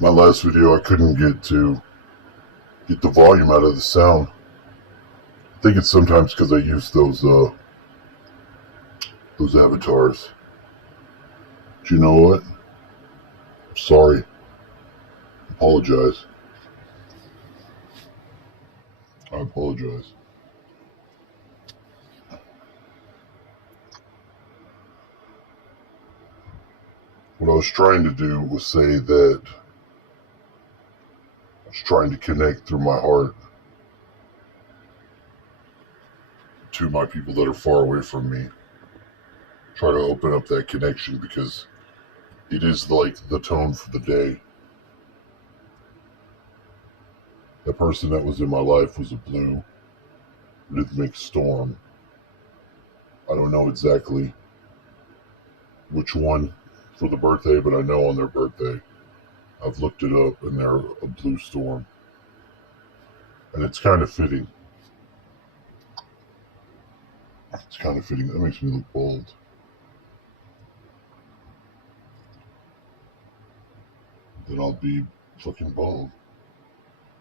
My last video, I couldn't get the volume out of the sound. I think it's sometimes because I use those avatars. Do you know what? I'm sorry. Apologize. I apologize. What I was trying to do was say that I was trying to connect through my heart to my people that are far away from me. Try to open up that connection because it is like the tone for the day. The person that was in my life was a blue rhythmic storm. I don't know exactly which one for the birthday, but I know on their birthday. I've looked it up and they're a blue storm. And it's kind of fitting. It's kind of fitting. That makes me look bold. Then I'll be fucking bald.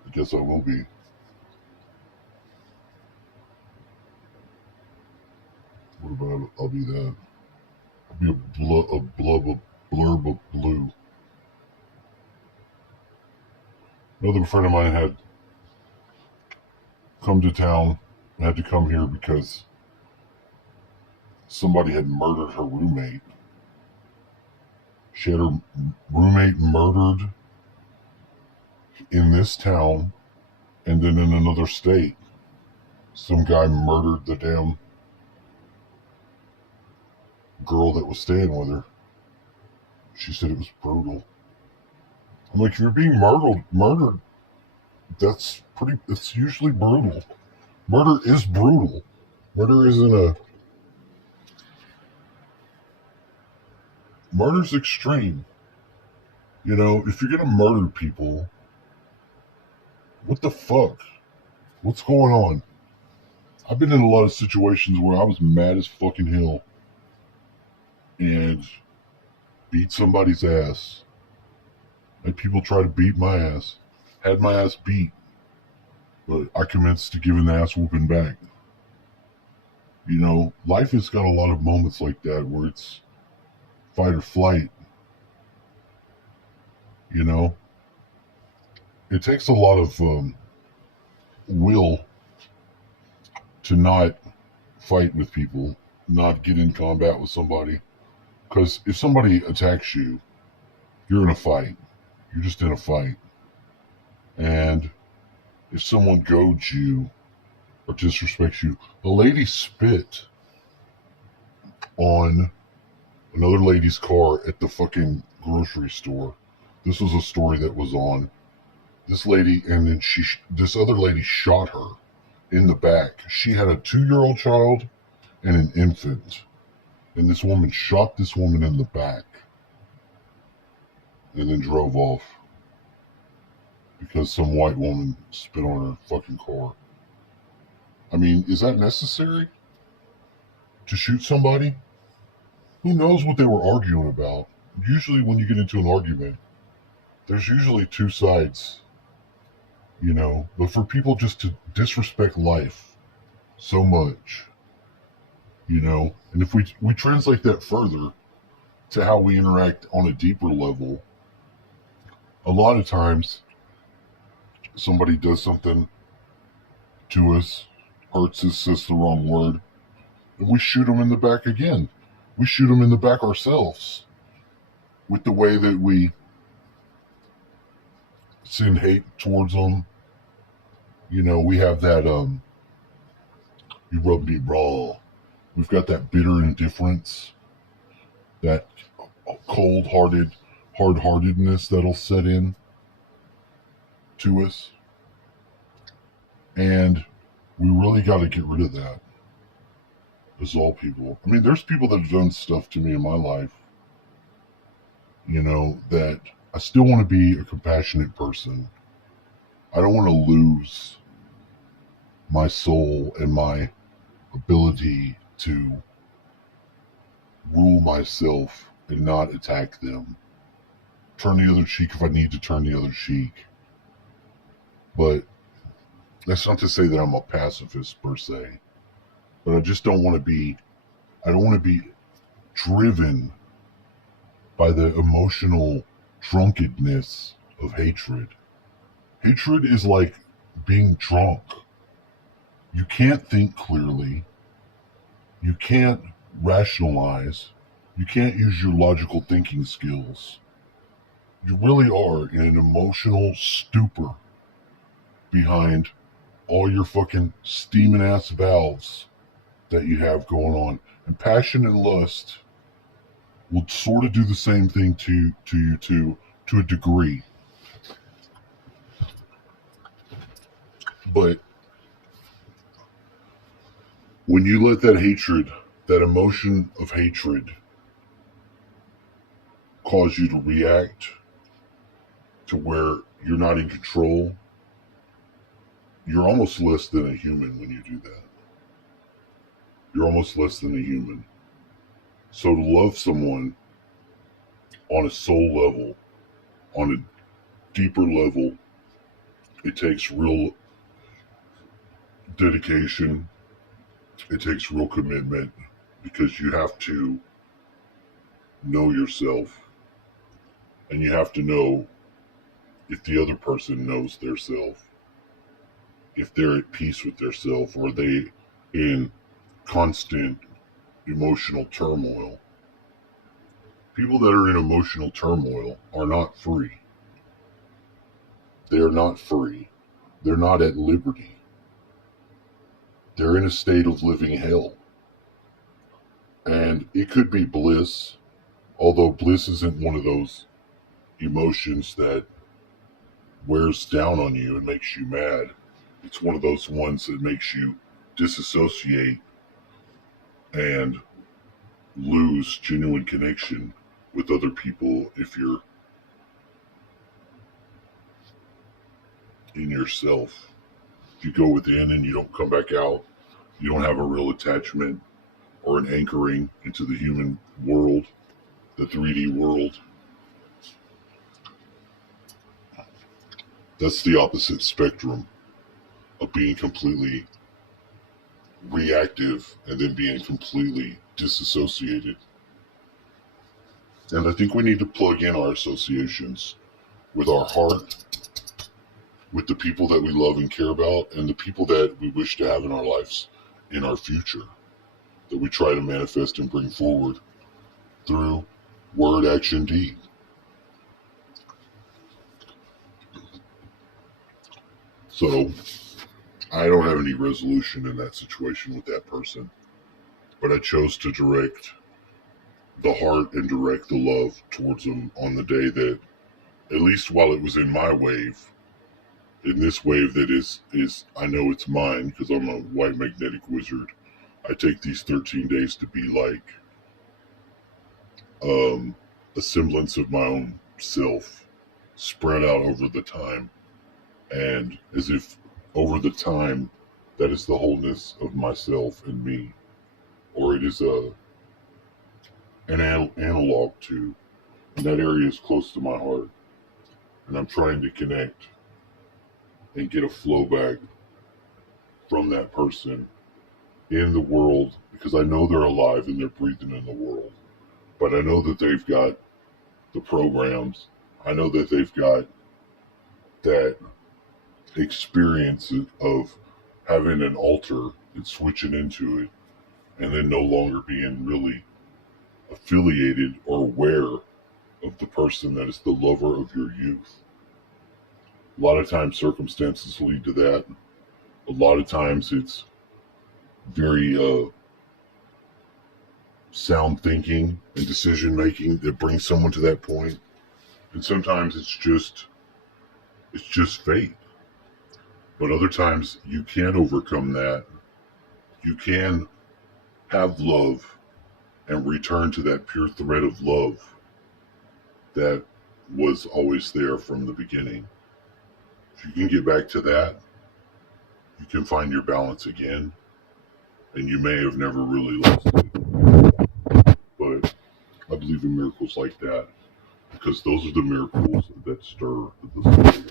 I guess I will be. What about I'll be that? I'll be a blurb of blue. Another friend of mine had come to town, had to come here because somebody had murdered her roommate. She had her roommate murdered in this town, and then in another state, some guy murdered the damn girl that was staying with her. She said it was brutal. I'm like, if you're being murdered, it's usually brutal. Murder is brutal. Murder's extreme. You know, if you're gonna murder people, what the fuck? What's going on? I've been in a lot of situations where I was mad as fucking hell and beat somebody's ass. Had people try to beat my ass. Had my ass beat. But I commenced to giving the ass whooping back. You know, life has got a lot of moments like that where it's fight or flight. You know, it takes a lot of will to not fight with people, not get in combat with somebody. Because if somebody attacks you, you're in a fight. You're just in a fight. And if someone goads you or disrespects you, the lady spit on another lady's car at the fucking grocery store. This was a story that was on. This lady, and then this other lady shot her in the back. She had a 2-year-old child and an infant. And this woman shot this woman in the back and then drove off because some white woman spit on her fucking car. I mean, is that necessary? To shoot somebody? Who knows what they were arguing about? Usually when you get into an argument, there's usually two sides, you know, but for people just to disrespect life so much, you know, and if we translate that further to how we interact on a deeper level, a lot of times somebody does something to us, hurts us, says the wrong word, and we shoot them in the back again. We shoot them in the back ourselves with the way that we send hate towards them. You know, we have that you rub me raw. We've got that bitter indifference, that cold-hearted hard-heartedness that'll set in to us, and we really got to get rid of that as all people. I mean, there's people that have done stuff to me in my life, you know, that I still want to be a compassionate person. I don't want to lose my soul and my ability to rule myself and not attack them. turn the other cheek if I need to turn the other cheek. But that's not to say that I'm a pacifist per se. But I just don't want to be, I don't want to be driven by the emotional drunkenness of hatred. Hatred is like being drunk. You can't think clearly. You can't rationalize. You can't use your logical thinking skills. You really are in an emotional stupor behind all your fucking steaming ass valves that you have going on. And passion and lust will sort of do the same thing to you to a degree. But when you let that hatred, that emotion of hatred, cause you to react to where you're not in control, you're almost less than a human when you do that. You're almost less than a human. So to love someone on a soul level, on a deeper level, it takes real dedication. It takes real commitment because you have to know yourself and you have to know if the other person knows their self, if they're at peace with their self, or are they in constant emotional turmoil. People that are in emotional turmoil are not free. They are not free. They're not at liberty. They're in a state of living hell. And it could be bliss, although bliss isn't one of those emotions that wears down on you and makes you mad. It's one of those ones that makes you disassociate and lose genuine connection with other people if you're in yourself. If you go within and you don't come back out, you don't have a real attachment or an anchoring into the human world, the 3D world. That's the opposite spectrum of being completely reactive and then being completely disassociated. And I think we need to plug in our associations with our heart, with the people that we love and care about, and the people that we wish to have in our lives in our future, that we try to manifest and bring forward through word, action, deed. So I don't have any resolution in that situation with that person, but I chose to direct the heart and direct the love towards them on the day that, at least while it was in my wave, in this wave that is I know it's mine because I'm a white magnetic wizard. I take these 13 days to be like a semblance of my own self spread out over the time, and as if over the time that is the wholeness of myself and me, or it is an analog to, and that area is close to my heart, and I'm trying to connect and get a flow back from that person in the world, because I know they're alive and they're breathing in the world. But I know that they've got the programs. I know that they've got that experience of having an altar and switching into it and then no longer being really affiliated or aware of the person that is the lover of your youth. A lot of times circumstances lead to that. A lot of times it's very sound thinking and decision making that brings someone to that point. And sometimes it's just fate. But other times you can overcome that. You can have love and return to that pure thread of love that was always there from the beginning. If you can get back to that, you can find your balance again. And you may have never really lost it. But I believe in miracles like that. because those are the miracles that stir the soul.